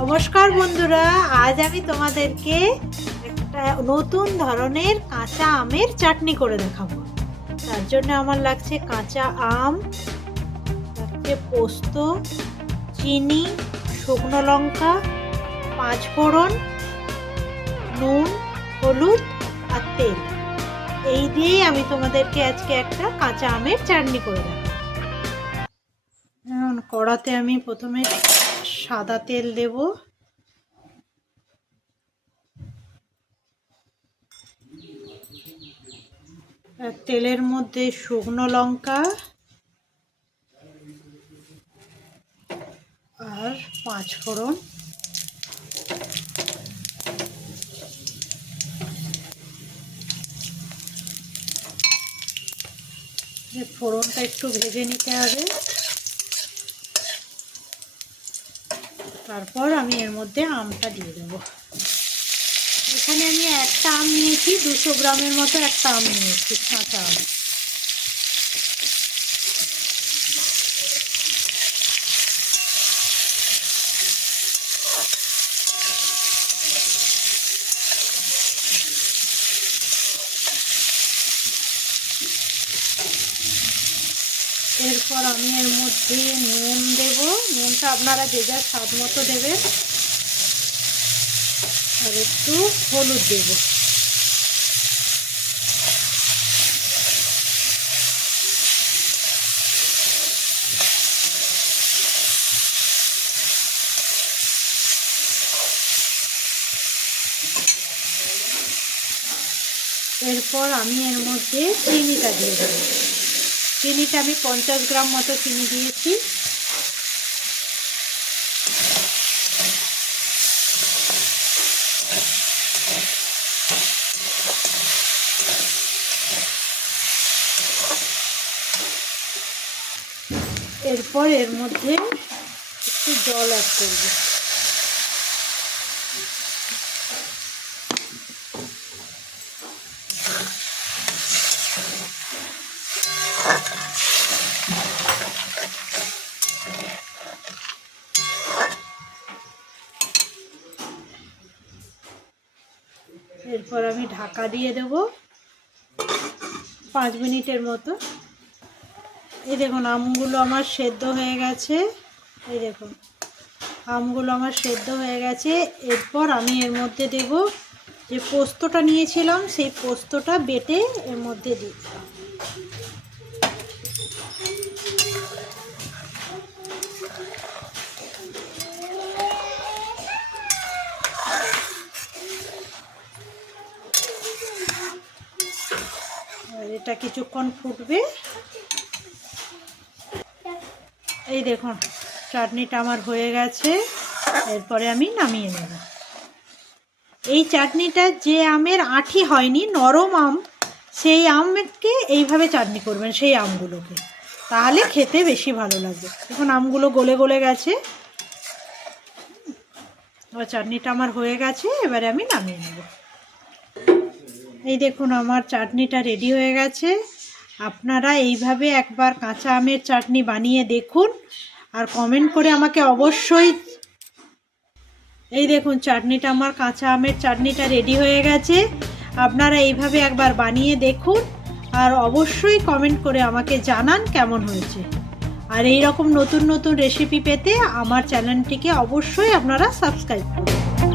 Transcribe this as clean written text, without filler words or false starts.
নমস্কার বন্ধুরা, আজ আমি তোমাদেরকে একটা নতুন ধরনের কাঁচা আমের চাটনি করে দেখাবো। তার জন্য আমার লাগছে কাঁচা আম, লাগছে পোস্ত, চিনি, শুকনো লঙ্কা, পাঁচফোড়ন, নুন, হলুদ আর তেল। এই দিয়েই আমি তোমাদেরকে আজকে একটা কাঁচা আমের চাটনি করে দেখাবো। কড়াতে আমি প্রথমে সাদা তেল দেব, তেলের মধ্যে শুকনো লঙ্কা আর পাঁচফোড়ন, ফোড়নটা একটু ভেজে নিতে হবে। তারপর আমি এর মধ্যে আমটা দিয়ে দেবো। এখানে আমি একটা আম নিয়েছি, 200 গ্রামের মতো একটা আম নিয়েছি, কাঁচা আম। এরপর আমি এর মধ্যে নুন দেব। নুনটা আপনারা যে যার স্বাদ মতো দেবেন। আর একটু হলুদ দেব। এরপর আমি এর মধ্যে চিনিটা দিয়ে দেব। চিনিটা আমি 50 গ্রাম মতো চিনি দিয়েছি। এরপর এর মধ্যে একটু জল অ্যাড করব। এরপর আমি ঢাকা দিয়ে দেব 5 মিনিটের মতো। এই দেখুন আমগুলো আমার সেদ্ধ হয়ে গেছে। এই দেখুন আমগুলো আমার সেদ্ধ হয়ে গেছে। এরপর আমি এর মধ্যে দেব যে পোস্তটা নিয়েছিলাম, সেই পোস্তটা বেটে এর মধ্যে দিই। এটা কিছুক্ষণ ফুটবে। এই দেখুন চাটনিটা আমার হয়ে গেছে। এরপরে আমি নামিয়ে নেব। এই চাটনিটা যে আমের আঁটি হয়নি, নরম আম, সেই আমকে এইভাবে চাটনি করবেন, সেই আমগুলোকে, তাহলে খেতে বেশি ভালো লাগবে। এখন আমগুলো গলে গলে গেছে। আর চাটনিটা আমার হয়ে গেছে। এবারে আমি নামিয়ে নেব। এই দেখুন আমার চাটনিটা রেডি হয়ে গেছে। আপনারা এইভাবে একবার কাঁচা আমের চাটনি বানিয়ে দেখুন আর কমেন্ট করে আমাকে অবশ্যই। এই দেখুন চাটনিটা আমার কাঁচা আমের চাটনিটা রেডি হয়ে গেছে। আপনারা এইভাবে একবার বানিয়ে দেখুন আর অবশ্যই কমেন্ট করে আমাকে জানান কেমন হয়েছে। আর এই রকম নতুন নতুন রেসিপি পেতে আমার চ্যানেলটিকে অবশ্যই আপনারা সাবস্ক্রাইব করুন।